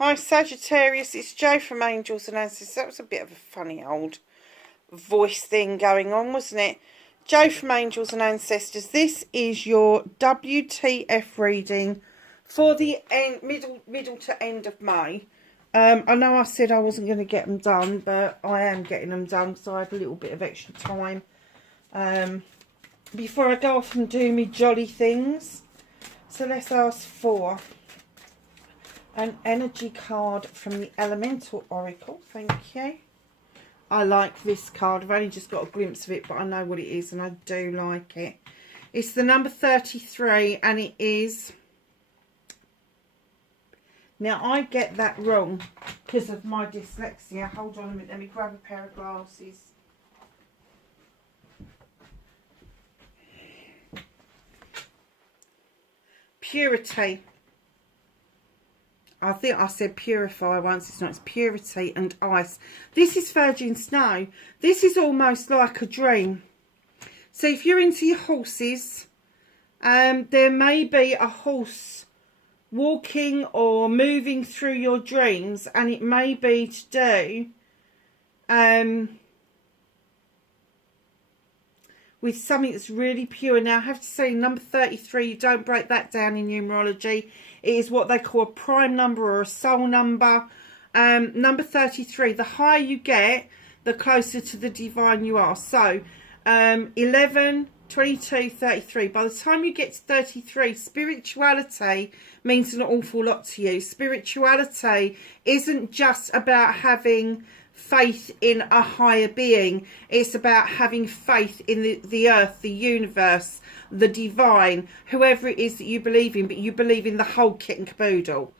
Hi Sagittarius, it's Jo from Angels and Ancestors. That was a bit of a funny old voice thing going on, wasn't it? Jo from Angels and Ancestors. This is your WTF reading for the middle to end of May. I know I said I wasn't going to get them done, but I am getting them done because I had a little bit of extra time before I go off and do me jolly things. So let's ask for an energy card from the Elemental Oracle. Thank you. I like this card. I've only just got a glimpse of it, but I know what it is and I do like it. It's the number 33 and it is... Now, I get that wrong because of my dyslexia. Hold on a minute. Let me grab a pair of glasses. Purity. I think I said purify once. It's not. It's purity and ice. This is virgin snow. This is almost like a dream. So if you're into your horses, there may be a horse walking or moving through your dreams, and it may be to do with something that's really pure. Now I have to say, number 33, you don't break that down in numerology. It is what they call a prime number or a soul number. Number 33, the higher you get, the closer to the divine you are. So 11, 22, 33. By the time you get to 33, spirituality means an awful lot to you. Spirituality isn't just about having faith in a higher being. It's about having faith in the earth, the universe, the divine, whoever it is that you believe in, but you believe in the whole kit and caboodle.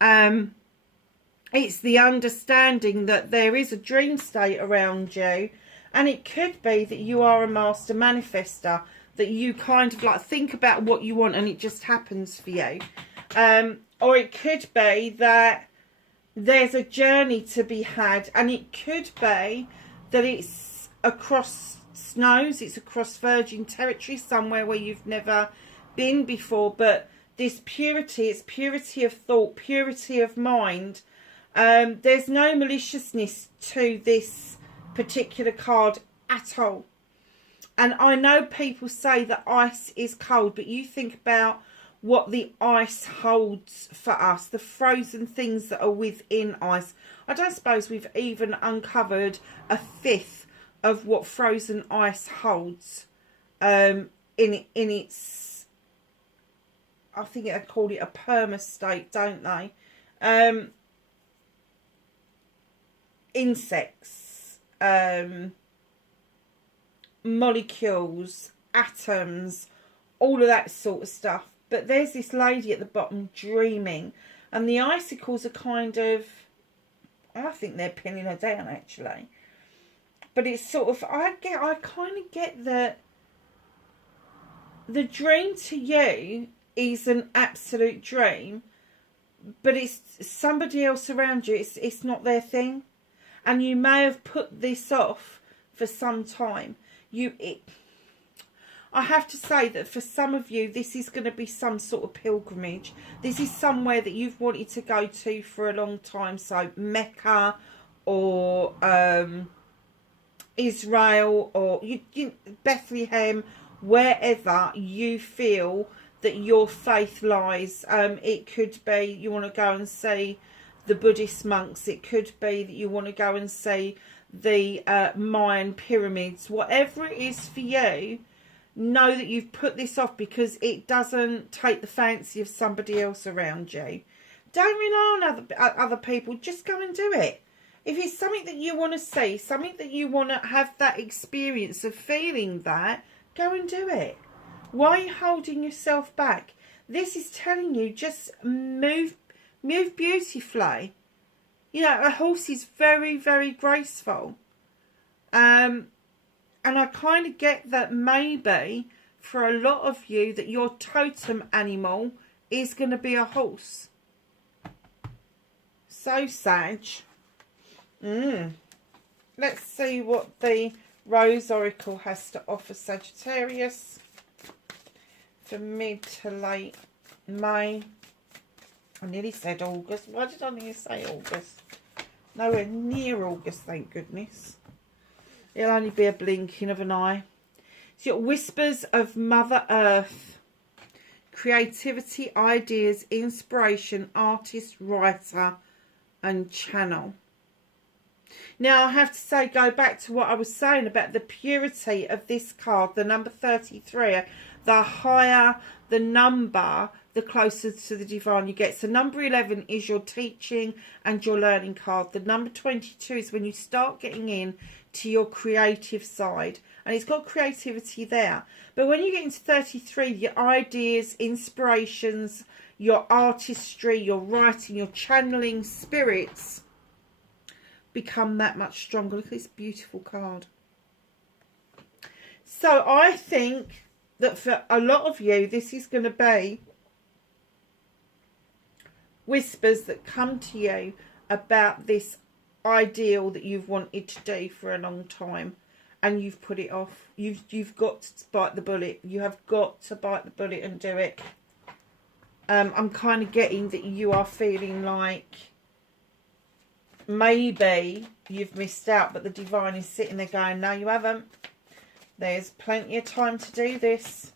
It's the understanding that there is a dream state around you, and it could be that you are a master manifester, that you kind of like think about what you want and it just happens for you. Or it could be that there's a journey to be had, and it could be that it's across snows, it's across virgin territory, somewhere where you've never been before. But this purity, it's purity of thought, purity of mind. There's no maliciousness to this particular card at all. And I know people say that ice is cold, but you think about what the ice holds for us, the frozen things that are within ice. I don't suppose we've even uncovered a fifth of what frozen ice holds in its, I think they call it a perma state, don't they? Insects, molecules, atoms, all of that sort of stuff. But there's this lady at the bottom dreaming, and the icicles are kind of, I think they're pinning her down actually. But it's sort of, I kind of get that the dream to you is an absolute dream, but it's somebody else around you, it's not their thing. And you may have put this off for some time. I have to say that for some of you, this is going to be some sort of pilgrimage. This is somewhere that you've wanted to go to for a long time. So Mecca or Israel or Bethlehem, wherever you feel that your faith lies. It could be you want to go and see the Buddhist monks. It could be that you want to go and see the Mayan pyramids. Whatever it is for you, know that you've put this off because it doesn't take the fancy of somebody else around you. Don't rely on other people. Just go and do it. If it's something that you want to see, something that you want to have that experience of feeling that, go and do it. Why are you holding yourself back? This is telling you just move beautifully. You know, a horse is very, very graceful. And I kind of get that maybe for a lot of you that your totem animal is going to be a horse. So, Sag. Let's see what the Rose Oracle has to offer Sagittarius for mid to late May I nearly said August. Why did I nearly say August? Nowhere near August, thank goodness. It'll only be a blinking of an eye. So you've got whispers of Mother Earth. Creativity, ideas, inspiration, artist, writer and channel. Now I have to say, go back to what I was saying about the purity of this card, the number 33. The higher the number, the closer to the divine you get. So number 11 is your teaching and your learning card. The number 22 is when you start getting in to your creative side. And it's got creativity there. But when you get into 33, your ideas, inspirations, your artistry, your writing, your channeling spirits become that much stronger. Look at this beautiful card. So I think that for a lot of you, this is going to be whispers that come to you about this ideal that you've wanted to do for a long time, and you've put it off. You've got to bite the bullet. You have got to bite the bullet and do it. I'm kind of getting that you are feeling like maybe you've missed out, but the divine is sitting there going, no, you haven't. There's plenty of time to do this.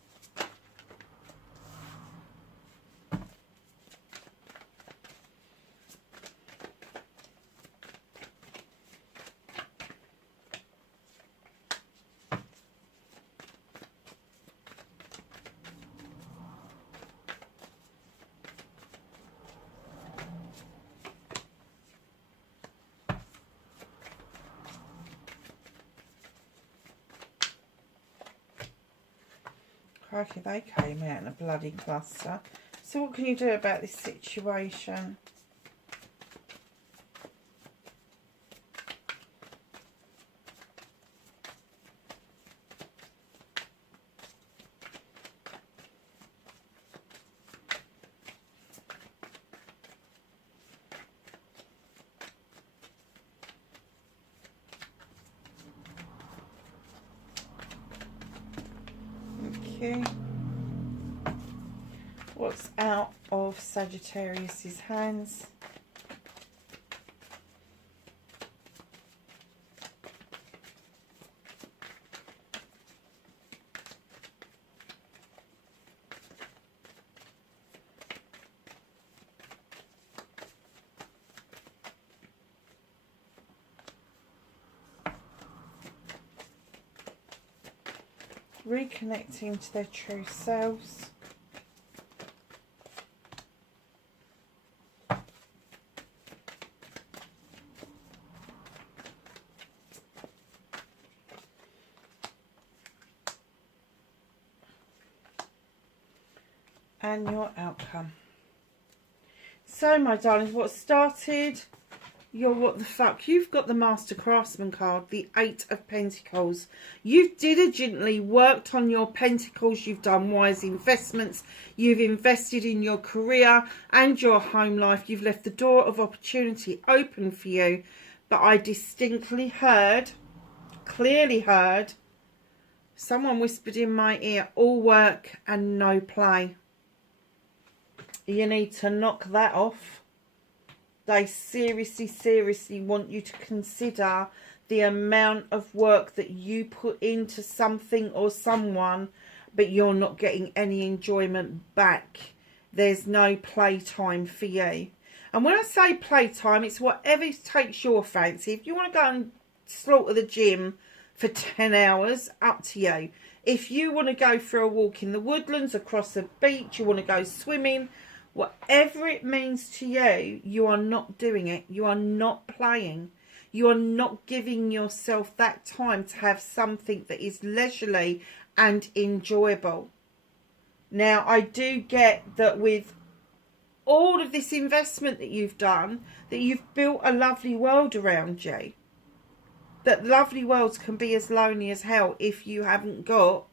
Crikey, they came out in a bloody cluster. So what can you do about this situation? What's out of Sagittarius's hands? Reconnecting to their true selves. And your outcome. So my darlings, what started your what the fuck? You've got the Master Craftsman card, the 8 of Pentacles. You've diligently worked on your pentacles. You've done wise investments. You've invested in your career and your home life. You've left the door of opportunity open for you. But I distinctly heard, clearly heard, someone whispered in my ear, all work and no play. You need to knock that off. They seriously want you to consider the amount of work that you put into something or someone, but you're not getting any enjoyment back. There's no playtime for you. And when I say playtime, it's whatever takes your fancy. If you want to go and slaughter the gym for 10 hours, up to you. If you want to go for a walk in the woodlands, across the beach, you want to go swimming, whatever it means to you, you are not doing it. You are not playing. You are not giving yourself that time to have something that is leisurely and enjoyable. Now, I do get that with all of this investment that you've done, that you've built a lovely world around you. That lovely worlds can be as lonely as hell if you haven't got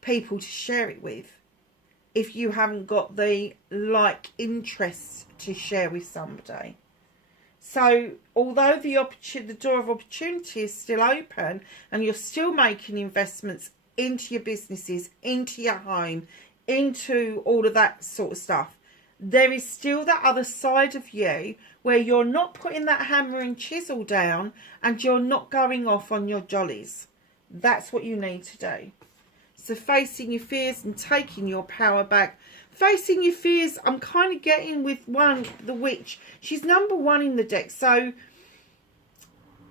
people to share it with. If you haven't got the like interests to share with somebody. So although the door of opportunity is still open and you're still making investments into your businesses, into your home, into all of that sort of stuff, there is still that other side of you where you're not putting that hammer and chisel down and you're not going off on your jollies. That's what you need to do. So facing your fears and taking your power back. Facing your fears, I'm kind of getting with the witch. She's number 1 in the deck. So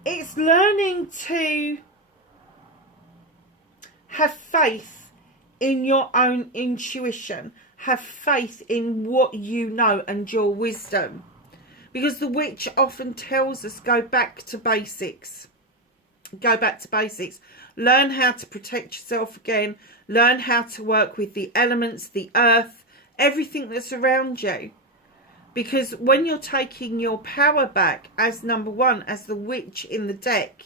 it's learning to have faith in your own intuition. Have faith in what you know and your wisdom. Because the witch often tells us, go back to basics. Go back to basics. Learn how to protect yourself again. Learn how to work with the elements, the earth, everything that's around you. Because when you're taking your power back as number 1, as the witch in the deck,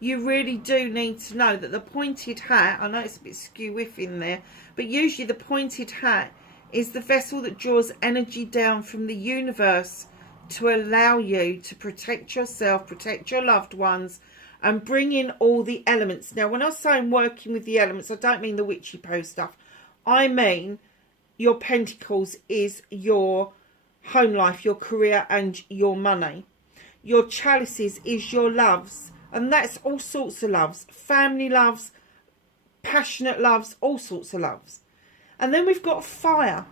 you really do need to know that the pointed hat, I know it's a bit skew-whiff in there, but usually the pointed hat is the vessel that draws energy down from the universe to allow you to protect yourself, protect your loved ones, and bring in all the elements. Now, when I say I'm working with the elements, I don't mean the witchy po stuff. I mean your pentacles is your home life, your career, and your money. Your chalices is your loves, and that's all sorts of loves. Family loves, passionate loves, all sorts of loves. And then we've got fire.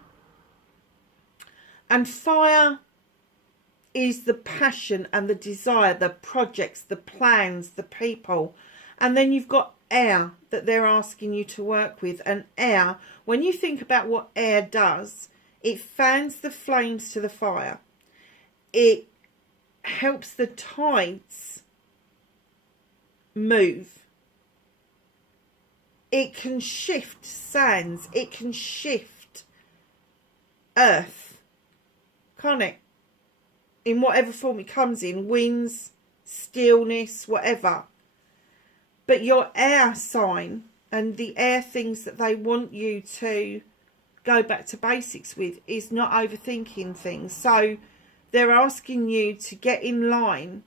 And fire is the passion and the desire, the projects, the plans, the people. And then you've got air that they're asking you to work with. And air, when you think about what air does, it fans the flames to the fire. It helps the tides move. It can shift sands. It can shift earth. Can't it? In whatever form it comes in. Winds, stillness, whatever. But your air sign and the air things that they want you to go back to basics with is not overthinking things. So they're asking you to get in line.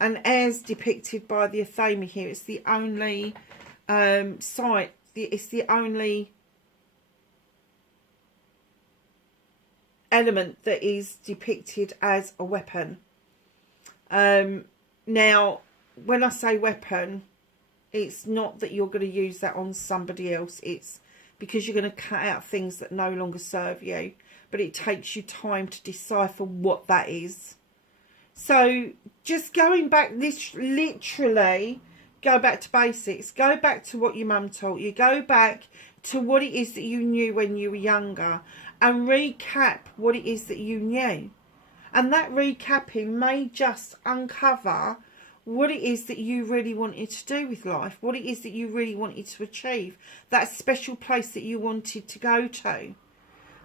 And air's depicted by the Athame here. It's the only site. It's the only element that is depicted as a weapon. Now, when I say weapon, it's not that you're going to use that on somebody else. It's because you're going to cut out things that no longer serve you. But it takes you time to decipher what that is. So just going back, this literally, go back to basics. Go back to what your mum taught you. Go back to what it is that you knew when you were younger. And recap what it is that you knew. And that recapping may just uncover what it is that you really wanted to do with life. What it is that you really wanted to achieve. That special place that you wanted to go to.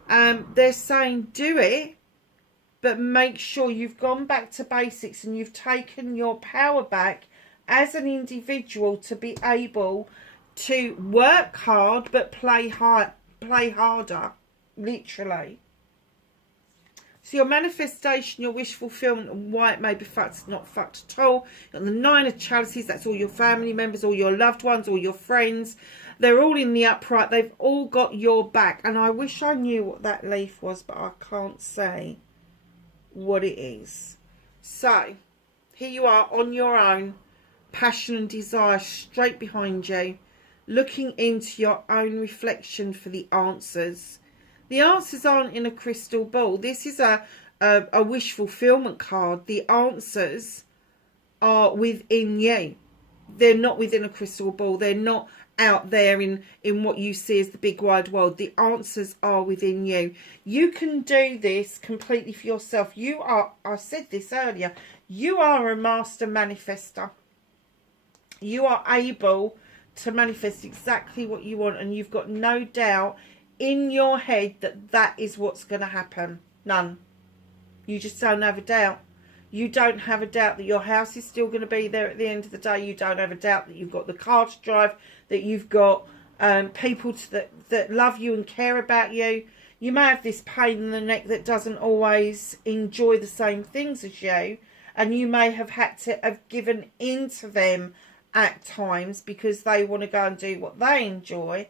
They're saying do it. But make sure you've gone back to basics and you've taken your power back as an individual to be able to work hard but play harder, literally. So your manifestation, your wish fulfillment, and why it may be fucked, not fucked at all. You've got the 9 of Chalices, that's all your family members, all your loved ones, all your friends. They're all in the upright. They've all got your back. And I wish I knew what that leaf was, but I can't say what it is. So here you are on your own, passion and desire straight behind you, looking into your own reflection for the answers. The answers aren't in a crystal ball. This is a wish fulfillment card. The answers are within you. They're not within a crystal ball. They're not out there in what you see as the big wide world. The answers are within you. You can do this completely for yourself. You are, I said this earlier, you are a master manifester. You are able to manifest exactly what you want, and you've got no doubt in your head that that is what's going to happen. None. You just don't have a doubt. You don't have a doubt that your house is still going to be there at the end of the day. You don't have a doubt that you've got the car to drive, that you've got people that love you and care about you. You may have this pain in the neck that doesn't always enjoy the same things as you, and you may have had to have given in to them at times because they want to go and do what they enjoy.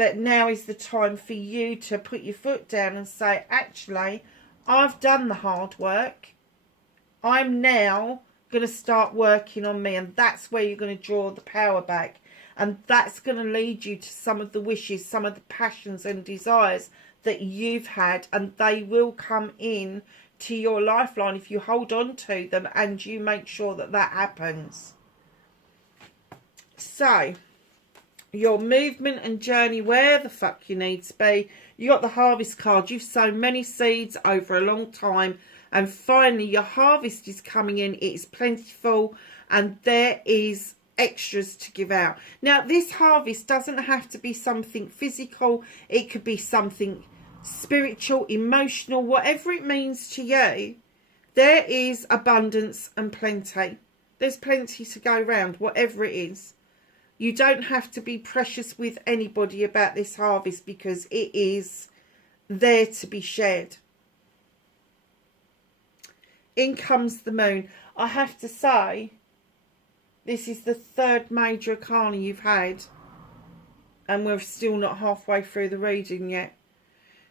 But now is the time for you to put your foot down and say, actually, I've done the hard work. I'm now going to start working on me. And that's where you're going to draw the power back. And that's going to lead you to some of the wishes, some of the passions and desires that you've had. And they will come in to your lifeline if you hold on to them and you make sure that that happens. So, your movement and journey, where the fuck you need to be. You got the harvest card. You've sown many seeds over a long time. And finally, your harvest is coming in. It is plentiful. And there is extras to give out. Now, this harvest doesn't have to be something physical. It could be something spiritual, emotional, whatever it means to you. There is abundance and plenty. There's plenty to go around, whatever it is. You don't have to be precious with anybody about this harvest because it is there to be shared. In comes the moon. I have to say, this is the third major arcana you've had. And we're still not halfway through the reading yet.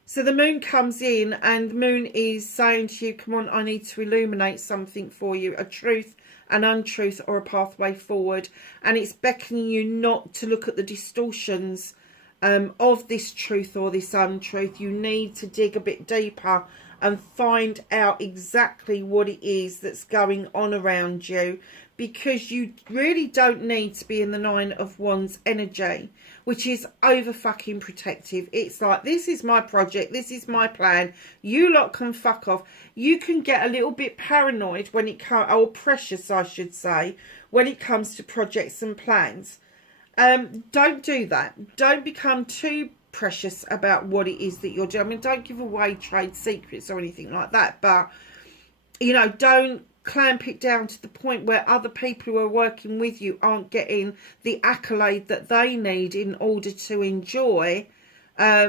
So the moon comes in and the moon is saying to you, come on, I need to illuminate something for you. A truth, an untruth, or a pathway forward. And it's beckoning you not to look at the distortions of this truth or this untruth. You need to dig a bit deeper and find out exactly what it is that's going on around you, because you really don't need to be in the Nine of Wands energy, which is over fucking protective. It's like, this is my project, this is my plan, you lot can fuck off. You can get a little bit paranoid when it comes, or precious I should say, when it comes to projects and plans. Don't do that. Don't become too precious about what it is that you're doing. I mean, don't give away trade secrets or anything like that, but you know, don't clamp it down to the point where other people who are working with you aren't getting the accolade that they need in order to enjoy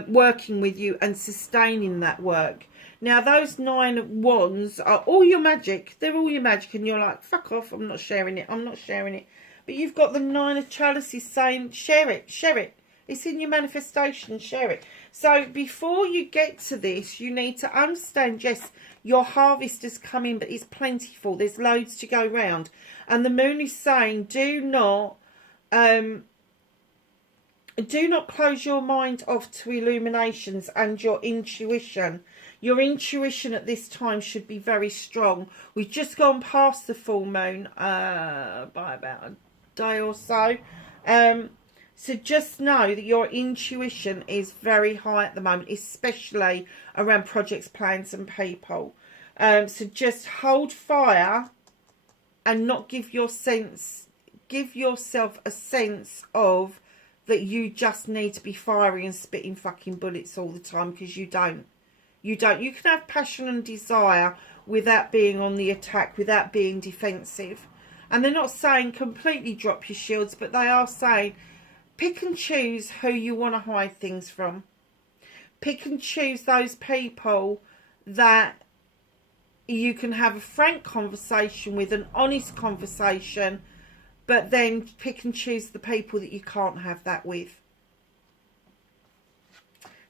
working with you and sustaining that work. Now, those Nine of Wands are all your magic. They're all your magic, and you're like, fuck off, I'm not sharing it, I'm not sharing it. But you've got the Nine of Chalices saying, share it, share it. It's in your manifestation, share it. So before you get to this, you need to understand, yes, your harvest is coming, but it's plentiful. There's loads to go round. And the moon is saying, do not close your mind off to illuminations and your intuition. Your intuition at this time should be very strong. We've just gone past the full moon by about a day or so. So just know that your intuition is very high at the moment, especially around projects, plans and people. So just hold fire and not give yourself a sense of that you just need to be firing and spitting fucking bullets all the time, because you don't. You don't. You can have passion and desire without being on the attack, without being defensive. And they're not saying completely drop your shields, but they are saying pick and choose who you want to hide things from. Pick and choose those people that you can have a frank conversation with, an honest conversation, but then pick and choose the people that you can't have that with.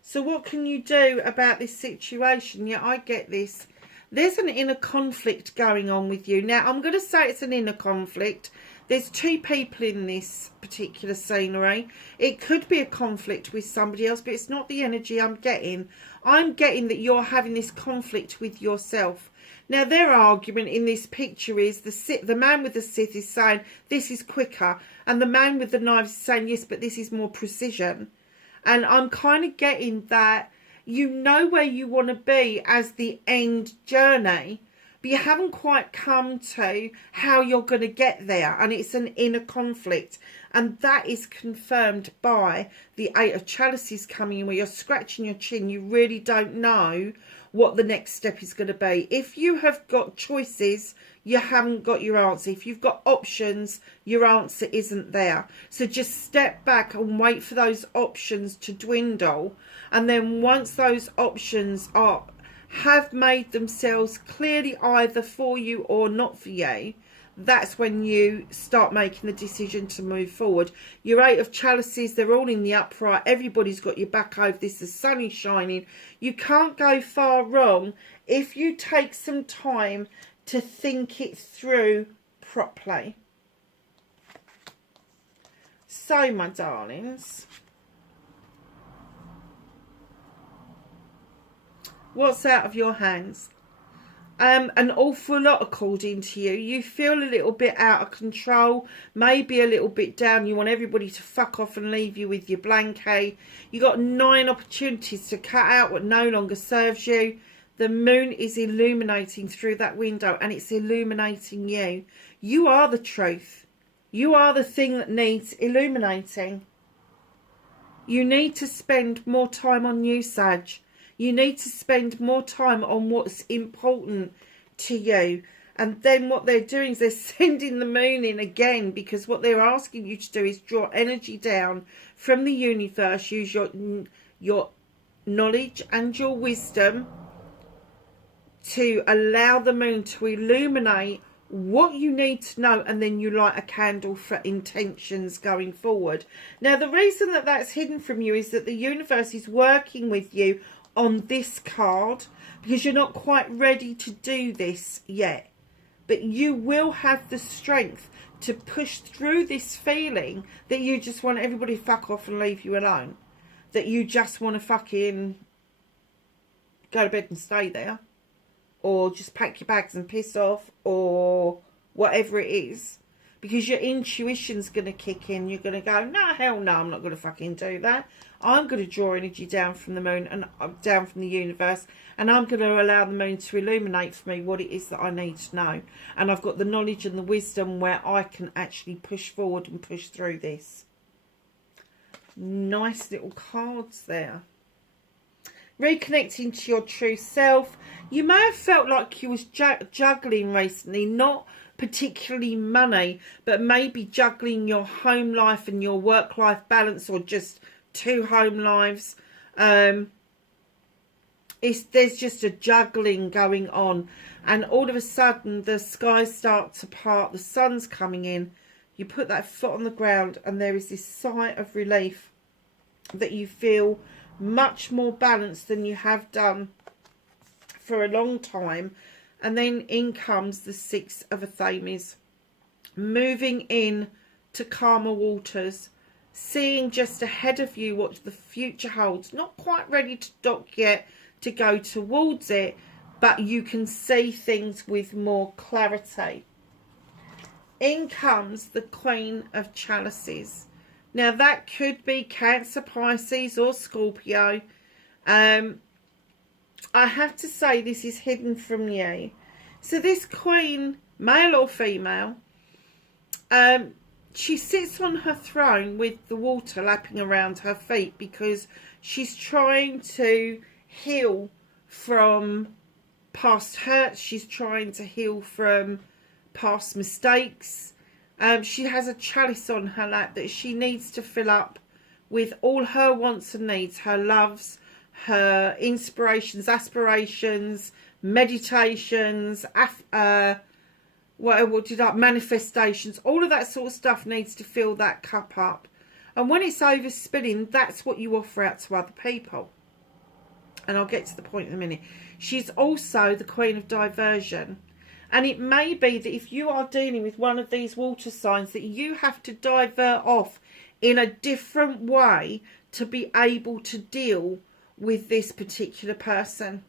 So what can you do about this situation? Yeah, I get this. There's an inner conflict going on with you. Now, I'm going to say it's an inner conflict. There's two people in this particular scenery. It could be a conflict with somebody else, but it's not the energy I'm getting. I'm getting that you're having this conflict with yourself. Now, their argument in this picture is the man with the scythe is saying, this is quicker. And the man with the knives is saying, yes, but this is more precision. And I'm kind of getting that you know where you want to be as the end journey, but you haven't quite come to how you're going to get there. And it's an inner conflict. And that is confirmed by the Eight of Chalices coming in, where you're scratching your chin. You really don't know what the next step is going to be. If you have got choices, you haven't got your answer. If you've got options, your answer isn't there. So just step back and wait for those options to dwindle. And then once those options have made themselves clearly either for you or not for you, that's when you start making the decision to move forward. Your Eight of Chalices, they're all in the upright. Everybody's got your back over this. The sun is shining. You can't go far wrong if you take some time to think it through properly. So, my darlings, what's out of your hands? An awful lot, according to you. You feel a little bit out of control, maybe a little bit down. You want everybody to fuck off and leave you with your blanket. You got 9 opportunities to cut out what no longer serves you. The moon is illuminating through that window, and it's illuminating you. You are the truth. You are the thing that needs illuminating. You need to spend more time on you, Sag. You need to spend more time on what's important to you. And then what they're doing is they're sending the moon in again, because what they're asking you to do is draw energy down from the universe. Use your knowledge and your wisdom to allow the moon to illuminate what you need to know, and then you light a candle for intentions going forward. Now, the reason that that's hidden from you is that the universe is working with you on this card, because you're not quite ready to do this yet, but you will have the strength to push through this feeling that you just want everybody to fuck off and leave you alone, that you just want to fucking go to bed and stay there, or just pack your bags and piss off, or whatever it is, because your intuition's going to kick in. You're going to go, no, hell no, I'm not going to fucking do that. I'm going to draw energy down from the moon and down from the universe, and I'm going to allow the moon to illuminate for me what it is that I need to know. And I've got the knowledge and the wisdom where I can actually push forward and push through this. Nice little cards there. Reconnecting to your true self. You may have felt like you was juggling recently, not particularly money, but maybe juggling your home life and your work-life balance, or just 2 home lives. There's just a juggling going on, and all of a sudden the skies start to part, the sun's coming in, you put that foot on the ground, and there is this sigh of relief that you feel much more balanced than you have done for a long time. And then in comes the 6 of Athames, moving in to calmer waters, seeing just ahead of you what the future holds. Not quite ready to dock yet to go towards it, but you can see things with more clarity. In comes the Queen of Chalices. Now that could be Cancer, Pisces or Scorpio. I have to say this is hidden from you. So this queen, male or female, she sits on her throne with the water lapping around her feet, because she's trying to heal from past hurts. She's trying to heal from past mistakes. She has a chalice on her lap that she needs to fill up with all her wants and needs, her loves, her inspirations, aspirations, meditations, manifestations. All of that sort of stuff needs to fill that cup up. And when it's overspilling, that's what you offer out to other people. And I'll get to the point in a minute. She's also the Queen of Diversion. And it may be that if you are dealing with one of these water signs, that you have to divert off in a different way to be able to deal with this particular person.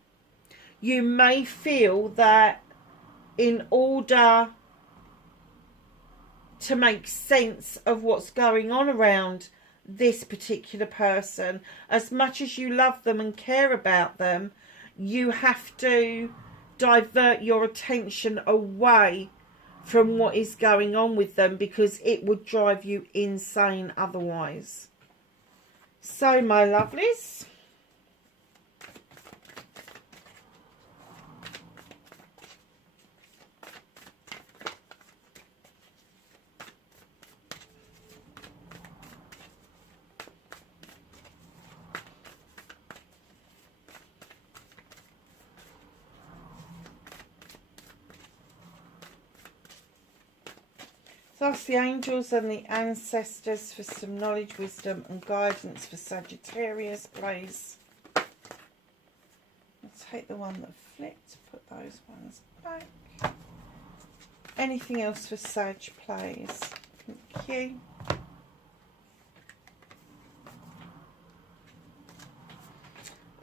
You may feel that in order to make sense of what's going on around this particular person, as much as you love them and care about them, you have to divert your attention away from what is going on with them, because it would drive you insane otherwise. So, my lovelies, So ask the angels and the ancestors for some knowledge, wisdom and guidance for Sagittarius, please. I'll take the one that flipped, put those ones back. Anything else for Sag, please? Thank you.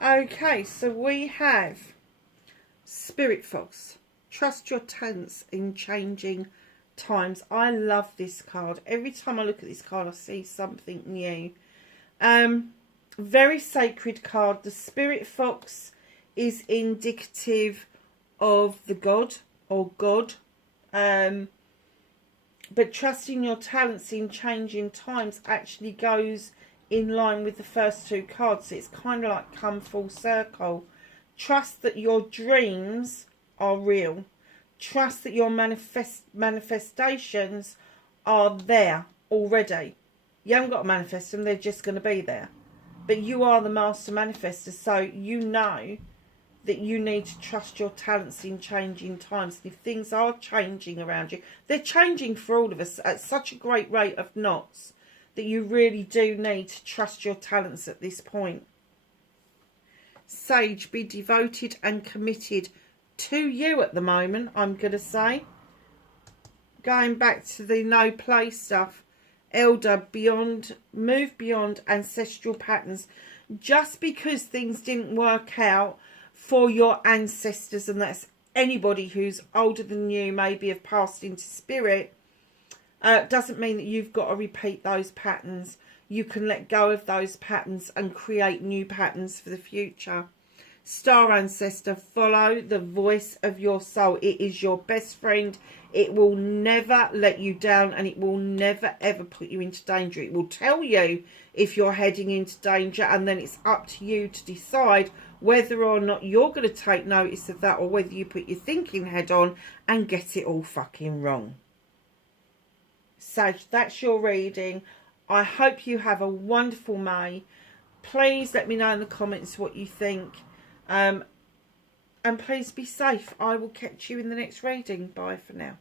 Okay, so we have Spirit Fox. Trust your talents in changing times. I love this card. Every time I look at this card, I see something new. Very sacred card. The Spirit Fox is indicative of the god or God. But trusting your talents in changing times actually goes in line with the first two cards. So it's kind of like come full circle. Trust that your dreams are real. Trust that your manifestations are there already. You haven't got to manifest them, they're just going to be there. But you are the master manifester, so you know that you need to trust your talents in changing times. And if things are changing around you, they're changing for all of us at such a great rate of knots that you really do need to trust your talents at this point. Sage, be devoted and committed to you at the moment, I'm going to say. Going back to the no play stuff. Elder, move beyond ancestral patterns. Just because things didn't work out for your ancestors, and that's anybody who's older than you, maybe have passed into spirit, doesn't mean that you've got to repeat those patterns. You can let go of those patterns and create new patterns for the future. Star ancestor, follow the voice of your soul. It is your best friend. It will never let you down, and it will never ever put you into danger. It will tell you if you're heading into danger, and then it's up to you to decide whether or not you're going to take notice of that, or whether you put your thinking head on and get it all fucking wrong. Sag, that's your reading. I hope you have a wonderful May. Please let me know in the comments what you think. And please be safe. I will catch you in the next reading. Bye for now.